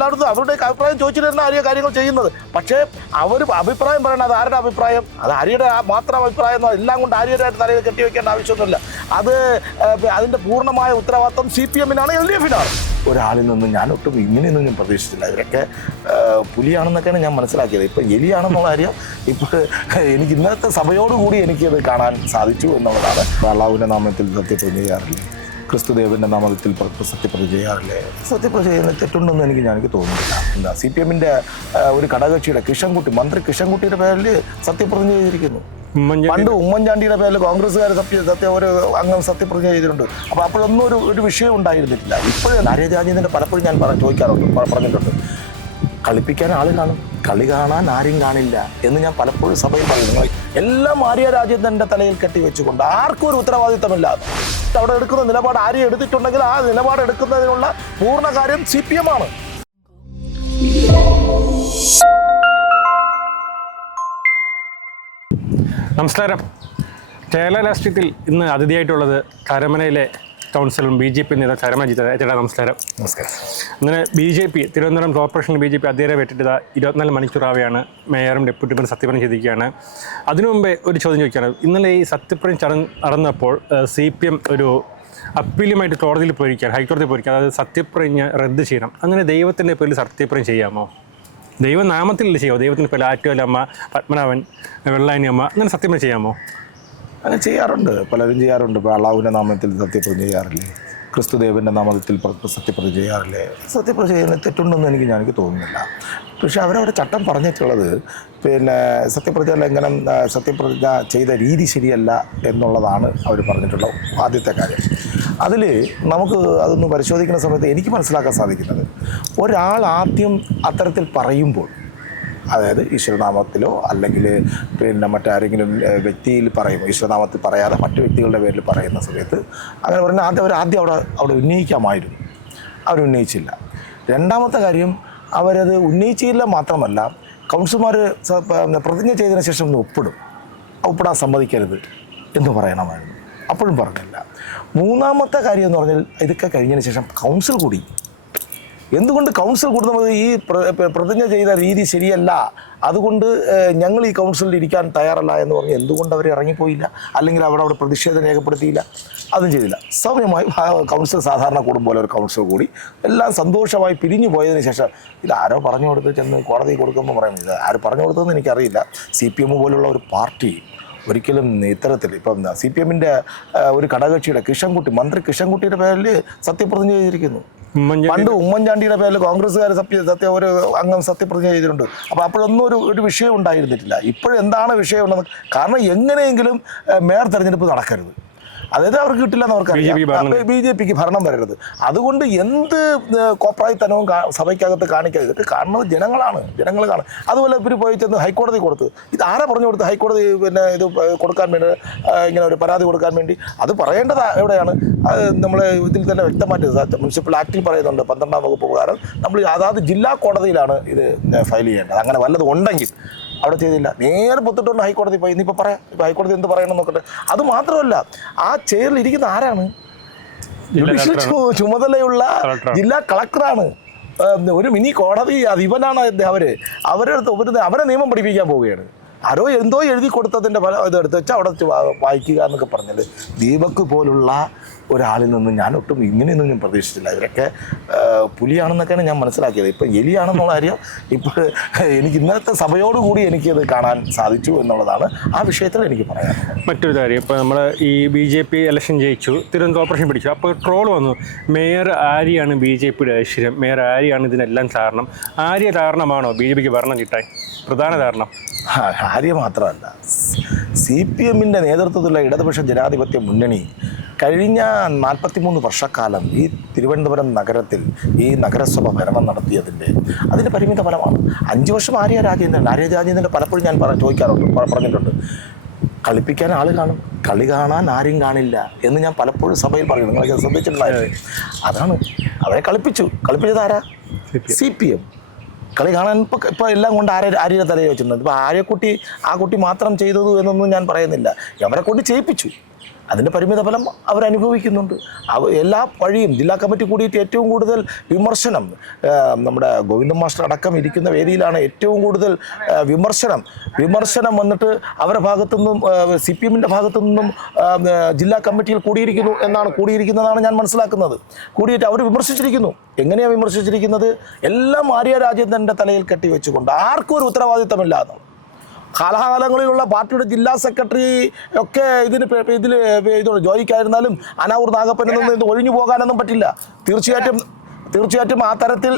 എല്ലായിടത്തും അവരുടെയൊക്കെ അഭിപ്രായം ചോദിച്ചിട്ടാണ് ആര്യ കാര്യങ്ങൾ ചെയ്യുന്നത്. പക്ഷേ അവർ അഭിപ്രായം പറയണം, അത് ആരുടെ അഭിപ്രായം? അത് ആര്യയുടെ മാത്രം അഭിപ്രായം എല്ലാം കൊണ്ട് ആര്യരായിട്ട് തലയിൽ കെട്ടിവെക്കേണ്ട ആവശ്യമൊന്നുമില്ല. അതിൻ്റെ പൂർണ്ണമായ ഉത്തരവാദിത്വം CPM-നാണ്, LDF-നാണ്. ഒരാളിൽ നിന്നും ഞാൻ ഒട്ടും ഇങ്ങനെയൊന്നും ഞാൻ പ്രതീക്ഷിച്ചില്ല. ഇവരൊക്കെ പുലിയാണെന്നൊക്കെയാണ് ഞാൻ മനസ്സിലാക്കിയത്. ഇപ്പം എലിയാണെന്നുള്ള കാര്യം ഇപ്പോൾ എനിക്ക് ഇന്നത്തെ സഭയോടുകൂടി എനിക്കത് കാണാൻ സാധിച്ചു എന്നുള്ളതാണ്. അള്ളാഹുവിൻ്റെ നാമത്തിൽ സത്യപ്രതിജ്ഞ ചെയ്യാറില്ലേ? ക്രിസ്തുദേവൻ്റെ നാമത്തിൽ സത്യപ്രതിജ്ഞ ചെയ്യാറില്ലേ? സത്യപ്രതിജ്ഞ ചെയ്യുന്ന തെറ്റുണ്ടെന്ന് എനിക്ക് തോന്നുന്നില്ല. എന്താ CPM-ൻ്റെ ഒരു ഘടകകക്ഷിയുടെ മന്ത്രി കിഷൻകുട്ടിയുടെ പേരിൽ സത്യപ്രതിജ്ഞ ചെയ്തിരിക്കുന്നു. പണ്ട് ഉമ്മൻചാണ്ടിയുടെ പേരിൽ കോൺഗ്രസ്സുകാർ ഒരു അംഗം സത്യപ്രതിജ്ഞ ചെയ്തിട്ടുണ്ട്. അപ്പോൾ അപ്പോഴൊന്നും ഒരു വിഷയം ഉണ്ടായിരുന്നില്ല. ഇപ്പോഴും ആര്യ രാജേന്ദ്രൻ്റെ പലപ്പോഴും ഞാൻ പറഞ്ഞിട്ടുണ്ട്, കളിപ്പിക്കാൻ ആൾ കാണും, കളി കാണാൻ ആരും കാണില്ല എന്ന് ഞാൻ പലപ്പോഴും സഭയിൽ പറയുന്നു. എല്ലാം ആര്യ രാജേന്ദ്രൻ്റെ തലയിൽ കെട്ടിവെച്ചുകൊണ്ട് ആർക്കും ഒരു ഉത്തരവാദിത്തമില്ലാതെ അവിടെ എടുക്കുന്ന നിലപാട് ആര്യ എടുത്തിട്ടുണ്ടെങ്കിൽ ആ നിലപാട് എടുക്കുന്നതിനുള്ള പൂർണ്ണ കാര്യം CPM-ആണ്. നമസ്കാരം. കേരള രാഷ്ട്രീയത്തിൽ ഇന്ന് അതിഥിയായിട്ടുള്ളത് കരമനയിലെ കൗൺസിലറും BJP നേതാവ് കരമന ചേട്ടാ. നമസ്കാരം. നമസ്കാരം. ഇങ്ങനെ BJP തിരുവനന്തപുരം കോർപ്പറേഷൻ BJP അധികാരം ഏറ്റിട്ട് 24 മണിക്കൂറാവുകയാണ്. മേയറും ഡെപ്യൂട്ടി മേയറും സത്യപ്രതിജ്ഞ ചെയ്തിരിക്കുകയാണ്. അതിനു മുമ്പേ ഒരു ചോദ്യം ചോദിക്കുകയാണ്. ഇന്നലെ ഈ സത്യപ്രതിജ്ഞ നടന്നപ്പോൾ CPM ഒരു അപ്പീലുമായിട്ട് കോടതിയിൽ പോയിരിക്കുകയാണ്, ഹൈക്കോടതിയിൽ പോയിരിക്കുക. അതായത് സത്യപ്രതിജ്ഞ റദ്ദ് ചെയ്യണം. അങ്ങനെ ദൈവത്തിൻ്റെ പേരിൽ സത്യപ്രതിജ്ഞ ചെയ്യാമോ? ദൈവനാമത്തിൽ ചെയ്യാമോ? ദൈവത്തിൻ്റെ പേരിൽ ആറ്റുകാലമ്മ, പത്മനാഭൻ, വെള്ളായണി അമ്മ, അങ്ങനെ സത്യപ്രതിജ്ഞ ചെയ്യാമോ? അങ്ങനെ ചെയ്യാറുണ്ട്, പലരും ചെയ്യാറുണ്ട്. ഇപ്പോൾ അള്ളാഹുവിൻ്റെ നാമത്തിൽ സത്യപ്രതിജ്ഞ ചെയ്യാറില്ലേ? ക്രിസ്തുദേവൻ്റെ നാമത്തിൽ സത്യപ്രതിജ്ഞ ചെയ്യാറില്ലേ? സത്യപ്രതിജ്ഞ ചെയ്യുന്ന തെറ്റുണ്ടെന്ന് എനിക്ക് തോന്നുന്നില്ല. പക്ഷേ അവരവിടെ ചട്ടം പറഞ്ഞിട്ടുള്ളത് സത്യപ്രതിജ്ഞ ലംഘനം, സത്യപ്രതിജ്ഞ ചെയ്ത രീതി ശരിയല്ല എന്നുള്ളതാണ് അവർ പറഞ്ഞിട്ടുള്ള ആദ്യത്തെ കാര്യം. അതിൽ നമുക്ക് അതൊന്ന് പരിശോധിക്കുന്ന സമയത്ത് എനിക്ക് മനസ്സിലാക്കാൻ സാധിക്കുന്നത്, ഒരാൾ ആദ്യം അത്തരത്തിൽ പറയുമ്പോൾ, അതായത് ഈശ്വരനാമത്തിലോ അല്ലെങ്കിൽ മറ്റാരെങ്കിലും വ്യക്തിയിൽ പറയുമ്പോൾ, ഈശ്വരനാമത്തിൽ പറയാതെ മറ്റു വ്യക്തികളുടെ പേരിൽ പറയുന്ന സമയത്ത് അങ്ങനെ പറഞ്ഞാൽ ആദ്യം അവിടെ ഉന്നയിക്കാമായിരുന്നു. അവരുന്നയിച്ചില്ല. രണ്ടാമത്തെ കാര്യം, അവരത് ഉന്നയിച്ചില്ല മാത്രമല്ല, കൗൺസിലർമാർ പ്രതിജ്ഞ ചെയ്തതിന് ശേഷം ഒന്ന് ഒപ്പിടാൻ സമ്മതിക്കരുത് എന്ന് പറയണമായിരുന്നു. അപ്പോഴും പറഞ്ഞില്ല. മൂന്നാമത്തെ കാര്യം എന്ന് പറഞ്ഞാൽ, ഇതൊക്കെ കഴിഞ്ഞതിന് ശേഷം കൗൺസിൽ കൂടി. എന്തുകൊണ്ട് കൗൺസിൽ കൂടുന്നത്? ഈ പ്രതിജ്ഞ ചെയ്ത രീതി ശരിയല്ല, അതുകൊണ്ട് ഞങ്ങൾ ഈ കൗൺസിലിൽ ഇരിക്കാൻ തയ്യാറല്ല എന്ന് പറഞ്ഞ് എന്തുകൊണ്ട് അവർ ഇറങ്ങിപ്പോയില്ല? അല്ലെങ്കിൽ അവിടെ പ്രതിഷേധം രേഖപ്പെടുത്തിയില്ല? അതും ചെയ്തില്ല. സൗമ്യമായി കൗൺസിൽ സാധാരണ കൂടുമ്പോൾ ഒരു കൗൺസിൽ കൂടി എല്ലാം സന്തോഷമായി പിരിഞ്ഞു പോയതിന് ശേഷം ഇത് ആരോ പറഞ്ഞു കൊടുത്ത് ചെന്ന് കോടതി കൊടുക്കുമ്പോൾ പറയുന്നത്, ഇത് ആര് പറഞ്ഞു കൊടുത്തതെന്ന് എനിക്കറിയില്ല. CPM പോലുള്ള ഒരു പാർട്ടി ഒരിക്കലും ഇത്തരത്തിൽ ഇപ്പം CPM-ൻ്റെ ഒരു ഘടകകക്ഷിയുടെ മന്ത്രി കിഷൻകുട്ടിയുടെ പേരിൽ സത്യപ്രതിജ്ഞ ചെയ്തിരിക്കുന്നു. പണ്ട് ഉമ്മൻചാണ്ടിയുടെ പേരിൽ കോൺഗ്രസ്സുകാർ ഒരു അംഗം സത്യപ്രതിജ്ഞ ചെയ്തിട്ടുണ്ട്. അപ്പോൾ അപ്പോഴൊന്നും ഒരു വിഷയം ഉണ്ടായിരുന്നില്ല. ഇപ്പോഴെന്താണ് വിഷയം ഉണ്ടെന്ന്, കാരണം എങ്ങനെയെങ്കിലും മേയർ തെരഞ്ഞെടുപ്പ് നടക്കരുത്, അതായത് അവർക്ക് കിട്ടില്ല എന്ന് അവർക്കറിയാം. BJPക്ക് ഭരണം വരരുത്. അതുകൊണ്ട് എന്ത് കോപ്രായിത്തനവും സഭയ്ക്കകത്ത് കാണിക്കരുത്. ഇതൊക്കെ കാണുന്നത് ജനങ്ങൾ കാണും. അതുപോലെ ഇവർ പോയി ചെന്ന് ഹൈക്കോടതി കൊടുത്ത്, ഇത് ആരാ പറഞ്ഞു കൊടുത്ത്? ഹൈക്കോടതി ഇത് കൊടുക്കാൻ വേണ്ടി, ഇങ്ങനെ ഒരു പരാതി കൊടുക്കാൻ വേണ്ടി. അത് പറയേണ്ടത് എവിടെയാണ്? അത് നമ്മൾ ഇതിൽ തന്നെ വ്യക്തമായിട്ട് മുനിസിപ്പൽ ആക്ടിൽ പറയുന്നുണ്ട്, 12ാം വകുപ്പ് പ്രകാരം നമ്മൾ അതാത് ജില്ലാ കോടതിയിലാണ് ഇത് ഫയൽ ചെയ്യേണ്ടത്. അങ്ങനെ വല്ലതും ഉണ്ടെങ്കിൽ അവിടെ ചെയ്തില്ല, നേരെ പൊത്തിട്ടുണ്ട് ഹൈക്കോടതി പോയി. ഇന്നിപ്പോൾ പറയാം, ഇപ്പോൾ ഹൈക്കോടതി എന്ത് പറയണം നോക്കട്ടെ. അത് മാത്രമല്ല, ആ ചെയറിൽ ഇരിക്കുന്ന ആരാണ്? ജുഡീഷ്യൽ ചുമതലയുള്ള ജില്ലാ കളക്ടറാണ്. ഒരു മിനി കോടതി അധിപനാണ് അവരെ നിയമം പഠിപ്പിക്കാൻ പോവുകയാണ്. ആരോ എന്തോ എഴുതി കൊടുത്തതിൻ്റെ ഇതെടുത്ത് വെച്ചാൽ അവിടെ വായിക്കുക എന്നൊക്കെ പറഞ്ഞത്. ദീപക് പോലുള്ള ഒരാളിൽ നിന്നും ഞാൻ ഒട്ടും ഇങ്ങനെയൊന്നും ഞാൻ പ്രതീക്ഷിച്ചില്ല. ഇവരൊക്കെ പുലിയാണെന്നൊക്കെയാണ് ഞാൻ മനസ്സിലാക്കിയത്. ഇപ്പം എലിയാണെന്നുള്ള കാര്യം ഇപ്പോൾ എനിക്ക് ഇന്നത്തെ സഭയോടുകൂടി എനിക്കത് കാണാൻ സാധിച്ചു എന്നുള്ളതാണ് ആ വിഷയത്തിൽ എനിക്ക് പറയാം. മറ്റൊരു കാര്യം, ഇപ്പോൾ നമ്മൾ ഈ BJP ഇലക്ഷൻ ജയിച്ചു, തിരുവനന്തപുരം കോർപ്പറേഷൻ പിടിച്ചു. അപ്പോൾ ട്രോൾ വന്നു, മേയർ ആര്യാണ് BJPയുടെ ഐശ്വര്യം, മേയർ ആര്യാണ് ഇതിനെല്ലാം കാരണം. ആര്യ കാരണമാണോ BJPക്ക് ഭരണം കിട്ടാൻ പ്രധാന കാരണം? ആര്യ മാത്രമല്ല, CPM-ൻ്റെ നേതൃത്വത്തിലുള്ള ഇടതുപക്ഷ ജനാധിപത്യ മുന്നണി കഴിഞ്ഞ 43 വർഷക്കാലം ഈ തിരുവനന്തപുരം നഗരത്തിൽ ഈ നഗരസഭ ഭരണം നടത്തിയതിൻ്റെ അതിൻ്റെ പരിമിത ഫലമാണ്. 5 വർഷം ആര്യ രാജേന്ദ്രൻ്റെ പലപ്പോഴും ഞാൻ പറഞ്ഞിട്ടുണ്ട്, കളിപ്പിക്കാൻ ആൾ കാണും, കളി കാണാൻ ആരും കാണില്ല എന്ന് ഞാൻ പലപ്പോഴും സഭയിൽ പറയുന്നു. നിങ്ങൾക്ക് ശ്രദ്ധിച്ചിട്ടുണ്ടായിരുന്നു. അതാണ് അവരെ കളിപ്പിച്ചത് ആരാ? CPM. കളി കാണാൻ ഇപ്പോൾ എല്ലാം കൊണ്ട് ആര്യയുടെ തലയിൽ വെച്ചിട്ടുണ്ട്. ഇപ്പോൾ ആ കുട്ടി മാത്രം ചെയ്തതു എന്നൊന്നും ഞാൻ പറയുന്നില്ല. അവരെ കൊണ്ട് ചെയ്യിപ്പിച്ചു. അതിൻ്റെ പരിമിത ഫലം അവരനുഭവിക്കുന്നുണ്ട്. എല്ലാ വഴിയും ജില്ലാ കമ്മിറ്റി കൂടിയിട്ട് ഏറ്റവും കൂടുതൽ വിമർശനം, നമ്മുടെ ഗോവിന്ദൻ മാസ്റ്റർ അടക്കം ഇരിക്കുന്ന വേദിയിലാണ് ഏറ്റവും കൂടുതൽ വിമർശനം വന്നിട്ട് അവരുടെ ഭാഗത്തുനിന്നും CPM-ൻ്റെ ഭാഗത്തു നിന്നും ജില്ലാ കമ്മിറ്റിയിൽ കൂടിയിരിക്കുന്നതാണ് ഞാൻ മനസ്സിലാക്കുന്നത്. കൂടിയിട്ട് അവർ വിമർശിച്ചിരിക്കുന്നു. എങ്ങനെയാണ് വിമർശിച്ചിരിക്കുന്നത്? എല്ലാം ആര്യ രാജേന്ദ്രൻ്റെ തലയിൽ കെട്ടിവെച്ചുകൊണ്ട് ആർക്കും ഒരു ഉത്തരവാദിത്തമില്ലാതെ കാലാകാലങ്ങളിലുള്ള പാർട്ടിയുടെ ജില്ലാ സെക്രട്ടറി ഒക്കെ ഇതിൽ ജോലിക്കായിരുന്നാലും അനാവൂർ നാഗപ്പനിൽ നിന്ന് ഇത് ഒഴിഞ്ഞു പോകാനൊന്നും പറ്റില്ല. തീർച്ചയായിട്ടും ആ തരത്തിൽ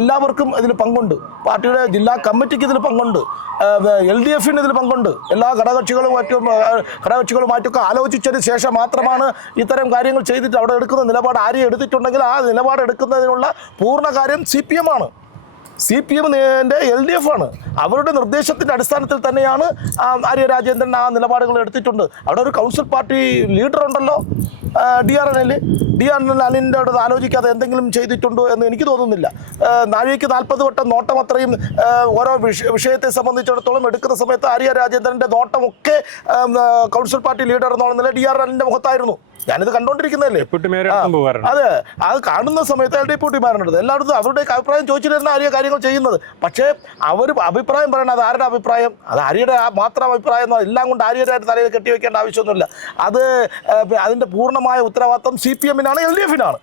എല്ലാവർക്കും ഇതിൽ പങ്കുണ്ട്. പാർട്ടിയുടെ ജില്ലാ കമ്മിറ്റിക്ക് ഇതിൽ പങ്കുണ്ട്, LDF-ന് ഇതിൽ പങ്കുണ്ട്. എല്ലാ ഘടകകക്ഷികളുമായിട്ടൊക്കെ ആലോചിച്ചതിന് ശേഷം മാത്രമാണ് ഇത്തരം കാര്യങ്ങൾ ചെയ്തിട്ട് അവിടെ എടുക്കുന്ന നിലപാട് ആരെയും എടുത്തിട്ടുണ്ടെങ്കിൽ ആ നിലപാട് എടുക്കുന്നതിനുള്ള പൂർണ്ണ കാര്യം CPM-ആണ്. CPM-ൻ്റെ LDF ആണ്. അവരുടെ നിർദ്ദേശത്തിൻ്റെ അടിസ്ഥാനത്തിൽ തന്നെയാണ് ആര്യ രാജേന്ദ്രൻ ആ നിലപാടുകൾ എടുത്തിട്ടുണ്ട്. അവിടെ ഒരു കൗൺസിൽ പാർട്ടി ലീഡർ ഉണ്ടല്ലോ, DRNL അനിലിൻ്റെ അടുത്ത് ആലോചിക്കാതെ എന്തെങ്കിലും ചെയ്തിട്ടുണ്ടോ എന്ന് എനിക്ക് തോന്നുന്നില്ല. നാഴികയ്ക്ക് 40 വട്ടം നോട്ടം അത്രയും ഓരോ വിഷയത്തെ സംബന്ധിച്ചിടത്തോളം എടുക്കുന്ന സമയത്ത് ആര്യ രാജേന്ദ്രൻ്റെ നോട്ടമൊക്കെ കൗൺസിൽ പാർട്ടി ലീഡർ എന്നുള്ള DRNL-ൻ്റെ മുഖത്തായിരുന്നു. ഞാനിത് കണ്ടുകൊണ്ടിരിക്കുന്നതല്ലേ. അതെ, അത് കാണുന്ന സമയത്ത് ഡെപ്യൂട്ടി മാരനടുത്ത് എല്ലായിടത്തും അവരുടെ അഭിപ്രായം ചോദിച്ചിട്ടാണ് ആര്യ കാര്യങ്ങൾ ചെയ്യുന്നത്. പക്ഷേ അവർ അഭിപ്രായം പറയണം. അത് ആരുടെ അഭിപ്രായം? അത് ആര്യയുടെ മാത്രം അഭിപ്രായം. എല്ലാം കൊണ്ട് ആര്യയുടെ തലയിൽ കെട്ടിവെക്കേണ്ട ആവശ്യമൊന്നുമില്ല. അതിൻ്റെ പൂർണ്ണമായ ഉത്തരവാദിത്വം CPM-നാണ്, LDF-നാണ്.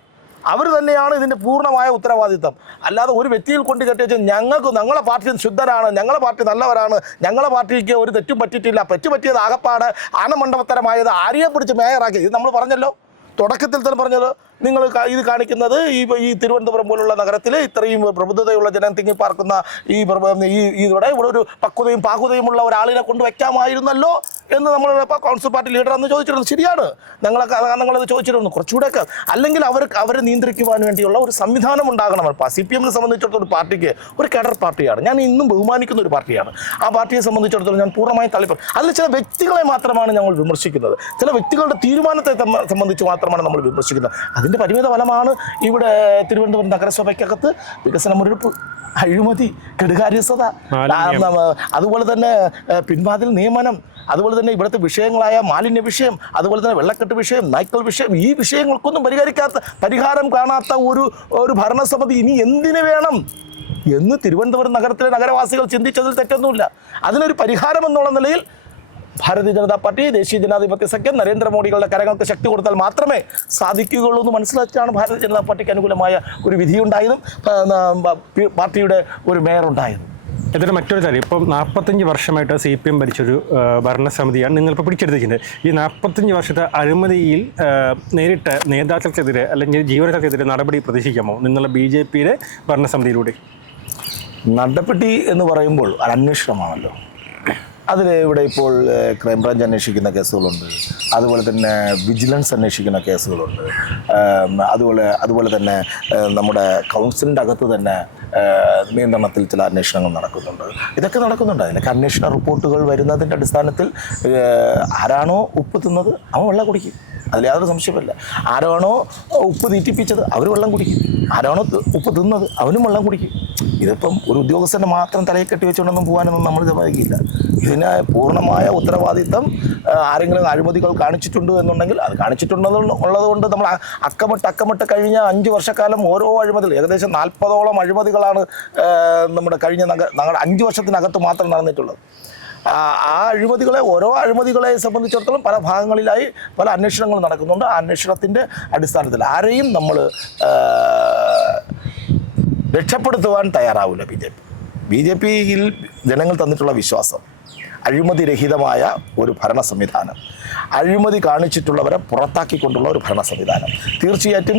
അവർ തന്നെയാണ് ഇതിൻ്റെ പൂർണ്ണമായ ഉത്തരവാദിത്തം. അല്ലാതെ ഒരു വ്യക്തിയിൽ കൊണ്ട് കെട്ടിവെച്ച് ഞങ്ങളെ പാർട്ടി ശുദ്ധരാണ്, ഞങ്ങളെ പാർട്ടി നല്ലവരാണ്, ഞങ്ങളെ പാർട്ടിക്ക് ഒരു തെറ്റും പറ്റിയിട്ടില്ല, പറ്റിയത് ആകപ്പാട് ആനമണ്ഡപത്തരമായത് ആര്യെ പിടിച്ച് മേയറാക്കി. ഇത് നമ്മൾ പറഞ്ഞല്ലോ, തുടക്കത്തിൽ തന്നെ പറഞ്ഞത്. നിങ്ങൾ ഇത് കാണിക്കുന്നത് ഈ തിരുവനന്തപുരം പോലുള്ള നഗരത്തിൽ ഇത്രയും പ്രബുദ്ധതയുള്ള ജനം തിങ്ങി പാർക്കുന്ന ഇവിടെ ഒരു പക്വതയും പാകുതയുമുള്ള ഒരാളിനെ കൊണ്ട് വയ്ക്കാമായിരുന്നല്ലോ എന്ന് നമ്മൾ കൗൺസിൽ പാർട്ടി ലീഡർ അന്ന് ചോദിച്ചിരുന്നു. ശരിയാണ്, ഞങ്ങളത് ചോദിച്ചിരുന്നു. കുറച്ചുകൂടെയൊക്കെ അല്ലെങ്കിൽ അവരെ നിയന്ത്രിക്കുവാൻ വേണ്ടിയുള്ള ഒരു സംവിധാനം ഉണ്ടാകണം. CPM-നെ സംബന്ധിച്ചിടത്തോളം ഒരു പാർട്ടിക്ക് ഒരു കേഡർ പാർട്ടിയാണ്. ഞാൻ ഇന്നും ബഹുമാനിക്കുന്ന ഒരു പാർട്ടിയാണ്. ആ പാർട്ടിയെ സംബന്ധിച്ചിടത്തോളം ഞാൻ പൂർണ്ണമായും തള്ളിപ്പറയും. അതിൽ ചില വ്യക്തികളെ മാത്രമാണ് ഞങ്ങൾ വിമർശിക്കുന്നത്. ചില വ്യക്തികളുടെ തീരുമാനത്തെ സംബന്ധിച്ച് മാത്രമാണ് നമ്മൾ വിമർശിക്കുന്നത്. അതിൻ്റെ പരിമിത ഫലമാണ് ഇവിടെ തിരുവനന്തപുരം നഗരസഭയ്ക്കകത്ത് വികസന മുരടിപ്പ്, അഴിമതി, കെടുകാര്യസ്ഥത, അതുപോലെ തന്നെ പിൻവാതിൽ നിയമനം, അതുപോലെ തന്നെ ഇവിടുത്തെ വിഷയങ്ങളായ മാലിന്യ വിഷയം, അതുപോലെ തന്നെ വെള്ളക്കെട്ട് വിഷയം, നായ്ക്കൾ വിഷയം, ഈ വിഷയങ്ങൾക്കൊന്നും പരിഹാരം കാണാത്ത ഒരു ഭരണസമിതി ഇനി എന്തിനു വേണം എന്ന് തിരുവനന്തപുരം നഗരത്തിലെ നഗരവാസികൾ ചിന്തിച്ചതിൽ തെറ്റൊന്നുമില്ല. അതിനൊരു പരിഹാരം എന്നുള്ള നിലയിൽ ഭാരതീയ ജനതാ പാർട്ടി, ദേശീയ ജനാധിപത്യ സഖ്യം, നരേന്ദ്രമോദികളുടെ കരങ്ങൾക്ക് ശക്തി കൊടുത്താൽ മാത്രമേ സാധിക്കുകയുള്ളൂ എന്ന് മനസ്സിലാക്കിയാണ് ഭാരതീയ ജനതാ പാർട്ടിക്ക് അനുകൂലമായ ഒരു വിധിയുണ്ടായതും പാർട്ടിയുടെ ഒരു മേയർ ഉണ്ടായതും. ഇതിന് മറ്റൊരു കാര്യം, ഇപ്പം 45 വർഷമായിട്ട് CPM ഭരിച്ചൊരു ഭരണസമിതിയാണ് നിങ്ങളിപ്പോൾ പിടിച്ചെടുത്തിരിക്കുന്നത്. ഈ 45 വർഷത്തെ അഴിമതിയിൽ നേരിട്ട് നേതാക്കൾക്കെതിരെ അല്ലെങ്കിൽ ജീവനക്കാർക്കെതിരെ നടപടി പ്രതീക്ഷിക്കാമോ നിങ്ങളുടെ BJP-യുടെ ഭരണസമിതിയിലൂടെ? നടപടി എന്ന് പറയുമ്പോൾ ഒരു അന്വേഷണമാണല്ലോ. ഇവിടെ ഇപ്പോൾ ക്രൈംബ്രാഞ്ച് അന്വേഷിക്കുന്ന കേസുകളുണ്ട്, അതുപോലെ തന്നെ വിജിലൻസ് അന്വേഷിക്കുന്ന കേസുകളുണ്ട്, അതുപോലെ തന്നെ നമ്മുടെ കൗൺസിലിൻ്റെ അകത്ത് തന്നെ നിയന്ത്രണത്തിൽ ചില അന്വേഷണങ്ങൾ നടക്കുന്നുണ്ട്. ഇതൊക്കെ നടക്കുന്നുണ്ട്. അതിനൊക്കെ അന്വേഷണ റിപ്പോർട്ടുകൾ വരുന്നതിൻ്റെ അടിസ്ഥാനത്തിൽ ആരാണോ ഉപ്പ് തിന്നത് അവൻ വെള്ളം കുടിക്കും, അതിൽ യാതൊരു സംശയമില്ല. ആരാണോ ഉപ്പ് തീറ്റിപ്പിച്ചത് അവർ വെള്ളം കുടിക്കും, ആരാണോ ഉപ്പ് തിന്നത് അവനും വെള്ളം കുടിക്കും. ഇതിപ്പം ഒരു ഉദ്യോഗസ്ഥനെ മാത്രം തലയിൽ കെട്ടി വെച്ചുകൊണ്ടൊന്നും പോകാനൊന്നും നമ്മൾ സമ്മതിക്കില്ല. ഇതിന് പൂർണ്ണമായ ഉത്തരവാദിത്തം ആരെങ്കിലും അഴിമതികൾ കാണിച്ചിട്ടുണ്ട് എന്നുണ്ടെങ്കിൽ അത് കാണിച്ചിട്ടുണ്ടെന്നുള്ളത് കൊണ്ട് നമ്മൾ അക്കമിട്ട് കഴിഞ്ഞ 5 വർഷക്കാലം ഓരോ അഴിമതികൾ ഏകദേശം 40ഓളം അഴിമതികളാണ് നമ്മുടെ കഴിഞ്ഞ 5 വർഷത്തിനകത്ത് മാത്രം നടന്നിട്ടുള്ളത്. ആ ഓരോ അഴിമതികളെ സംബന്ധിച്ചിടത്തോളം പല ഭാഗങ്ങളിലായി പല അന്വേഷണങ്ങൾ നടക്കുന്നുണ്ട്. ആ അന്വേഷണത്തിൻ്റെ അടിസ്ഥാനത്തിൽ ആരെയും നമ്മൾ രക്ഷപ്പെടുത്തുവാൻ തയ്യാറാവില്ല. BJP-യിൽ ജനങ്ങൾ തന്നിട്ടുള്ള വിശ്വാസം അഴിമതിരഹിതമായ ഒരു ഭരണ സംവിധാനം, അഴിമതി കാണിച്ചിട്ടുള്ളവരെ പുറത്താക്കിക്കൊണ്ടുള്ള ഒരു ഭരണ സംവിധാനം. തീർച്ചയായിട്ടും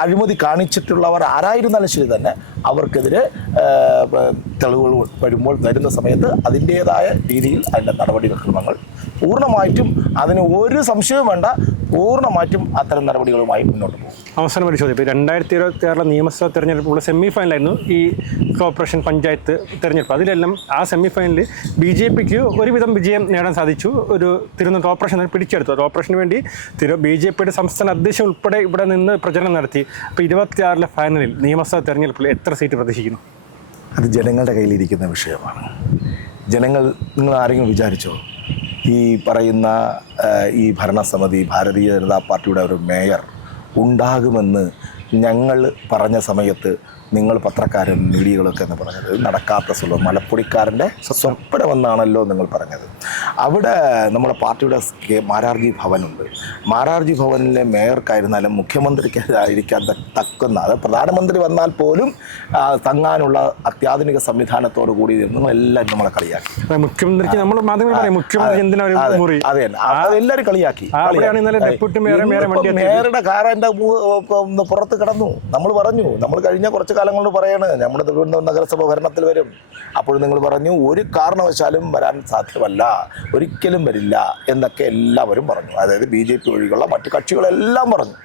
അഴിമതി കാണിച്ചിട്ടുള്ളവർ ആരായിരുന്നാലും ശരി തന്നെ അവർക്കെതിരെ തെളിവുകൾ വരുന്ന സമയത്ത് അതിൻ്റേതായ രീതിയിൽ അതിൻ്റെ നടപടിക്രമങ്ങൾ പൂർണ്ണമായിട്ടും, അതിന് ഒരു സംശയവും വേണ്ട, പൂർണ്ണമായിട്ടും അത്തരം നടപടികളുമായി മുന്നോട്ട് പോകും. അവസാനം ഒരു ചോദ്യം, ഇപ്പോൾ 2026 നിയമസഭാ തെരഞ്ഞെടുപ്പുള്ള സെമി ഫൈനലായിരുന്നു ഈ കോർപ്പറേഷൻ പഞ്ചായത്ത് തെരഞ്ഞെടുപ്പ്. അതിലെല്ലാം ആ സെമി ഫൈനലിൽ BJP-ക്ക് ഒരുവിധം വിജയം നേടാൻ സാധിച്ചു. ഒരു തിരുവനന്തപുരം കോർപ്പറേഷൻ പിടിച്ചെടുത്തു. ഓപ്പറേഷന് വേണ്ടി BJP-യുടെ സംസ്ഥാന അധ്യക്ഷൻ ഉൾപ്പെടെ ഇവിടെ നിന്ന് പ്രചരണം നടത്തി. അപ്പോൾ 26 ഫൈനലിൽ നിയമസഭാ തെരഞ്ഞെടുപ്പിൽ എത്ര സീറ്റ് പ്രതീക്ഷിക്കുന്നു? അത് ജനങ്ങളുടെ കയ്യിലിരിക്കുന്ന വിഷയമാണ്. നിങ്ങൾ ആരെങ്കിലും വിചാരിച്ചോ ഈ പറയുന്ന ഈ ഭരണസമിതി ഭാരതീയ ജനതാ പാർട്ടിയുടെ ഒരു മേയർ ഉണ്ടാകുമെന്ന് ഞങ്ങൾ പറഞ്ഞ സമയത്ത് നിങ്ങൾ പത്രക്കാരും മീഡിയകളൊക്കെ എന്ന് പറഞ്ഞത് നടക്കാത്ത സുലഭം മലപ്പുടിക്കാരൻ്റെ സ്വപ്നമെന്നാണല്ലോ നിങ്ങൾ പറഞ്ഞത്. അവിടെ നമ്മുടെ പാർട്ടിയുടെ മാരാർജി ഭവനുണ്ട്. മാരാർജി ഭവനിലെ മേയർക്കായിരുന്നാലും മുഖ്യമന്ത്രിക്കായിരിക്കാൻ തക്കുന്ന, അത് പ്രധാനമന്ത്രി വന്നാൽ പോലും തങ്ങാനുള്ള അത്യാധുനിക സംവിധാനത്തോടു കൂടി നിങ്ങളെല്ലാം നമ്മളെ കളിയാക്കി. മുഖ്യമന്ത്രിക്ക് നമ്മൾ മുഖ്യമന്ത്രി എന്തിനാ അതെ, അതെല്ലാവരും കളിയാക്കി. മേയറുടെ കാർ എൻ്റെ പുറത്ത് കിടന്നു. നമ്മൾ പറഞ്ഞു, നമ്മൾ കഴിഞ്ഞ കുറച്ച് കാലങ്ങളോട് പറയാണ് നമ്മുടെ തിരുവനന്തപുരം നഗരസഭ ഭരണത്തിൽ വരും. അപ്പോൾ നിങ്ങൾ പറഞ്ഞു ഒരു കാരണവശാലും വരാൻ സാധ്യമല്ല, ഒരിക്കലും വരില്ല എന്നൊക്കെ എല്ലാവരും പറഞ്ഞു. അതായത് BJP ഒഴികെയുള്ള മറ്റു കക്ഷികളെല്ലാം പറഞ്ഞു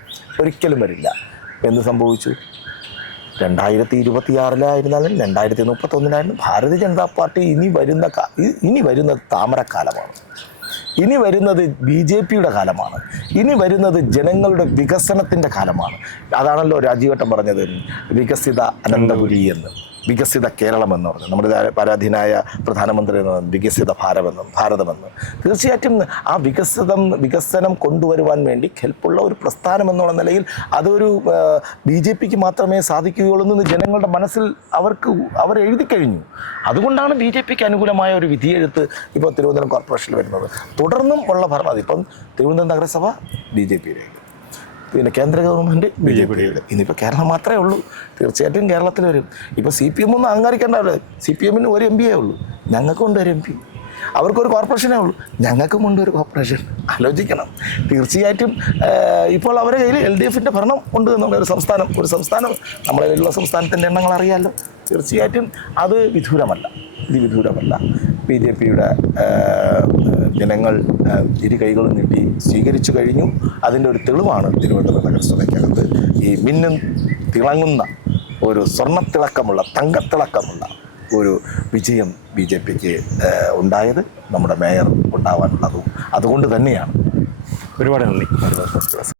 ഒരിക്കലും വരില്ല. എന്ത് സംഭവിച്ചു? 2026 2031 ഭാരതീയ ജനതാ പാർട്ടി ഇനി വരുന്നത് താമരക്കാലമാണ്. ഇനി വരുന്നത് BJPയുടെ കാലമാണ്. ഇനി വരുന്നത് ജനങ്ങളുടെ വികസനത്തിൻ്റെ കാലമാണ്. അതാണല്ലോ രാജീവേട്ടൻ പറഞ്ഞത് വികസിത അനന്തപുരി എന്ന്, വികസിത കേരളം എന്ന് പറഞ്ഞു. നമ്മുടെ പരാധീനായ പ്രധാനമന്ത്രി എന്ന് പറഞ്ഞു വികസിത ഭാരതമെന്ന്. തീർച്ചയായിട്ടും ആ വികസനം കൊണ്ടുവരുവാൻ വേണ്ടി ഹെൽപ്പുള്ള ഒരു പ്രസ്ഥാനം എന്നുള്ള നിലയിൽ അതൊരു BJPക്ക് മാത്രമേ സാധിക്കുകയുള്ളൂ എന്ന് ജനങ്ങളുടെ മനസ്സിൽ അവർ എഴുതി കഴിഞ്ഞു. അതുകൊണ്ടാണ് BJPക്ക് അനുകൂലമായ ഒരു വിധിയെഴുത്ത് ഇപ്പോൾ തിരുവനന്തപുരം കോർപ്പറേഷനിൽ വരുന്നത്. തുടർന്നും ഉള്ള ഭരണം, അതിപ്പം തിരുവനന്തപുരം നഗരസഭ BJPയുടെ, പിന്നെ കേന്ദ്ര ഗവൺമെൻറ് BJPയുടെ, ഇനിയിപ്പോൾ കേരളം മാത്രമേ ഉള്ളൂ. തീർച്ചയായിട്ടും കേരളത്തിൽ വരും. ഇപ്പോൾ CPM ഒന്നും അഹങ്കാരിക്കേണ്ടാവില്ല. CPMന് ഒരു MP ഉള്ളൂ, ഞങ്ങൾക്കുണ്ട് ഒരു MP. അവർക്കൊരു കോർപ്പറേഷനേ ഉള്ളൂ, ഞങ്ങൾക്കും ഉണ്ട് ഒരു കോർപ്പറേഷൻ. ആലോചിക്കണം. തീർച്ചയായിട്ടും ഇപ്പോൾ അവരുടെ കയ്യിൽ LDFൻ്റെ ഭരണം ഉണ്ട് എന്നുള്ള ഒരു സംസ്ഥാനം നമ്മുടെ കയ്യിലുള്ള സംസ്ഥാനത്തിൻ്റെ എണ്ണങ്ങൾ അറിയാമല്ലോ. തീർച്ചയായിട്ടും അത് വിദൂരമല്ല. BJPയുടെ ജനങ്ങൾ ഇരു കൈകളും നീട്ടി സ്വീകരിച്ചു കഴിഞ്ഞു. അതിൻ്റെ ഒരു തെളിവാണ് തിരുവനന്തപുരം നഗരസഭയ്ക്കകത്ത് ഈ മിന്നും തിളങ്ങുന്ന ഒരു സ്വർണ്ണത്തിളക്കമുള്ള തങ്കത്തിളക്കമുള്ള ഒരു വിജയം BJPക്ക് ഉണ്ടായത്, നമ്മുടെ മേയർ ഉണ്ടാവാനുള്ളതും അതുകൊണ്ട് തന്നെയാണ്. ഒരുപാട് നന്ദി.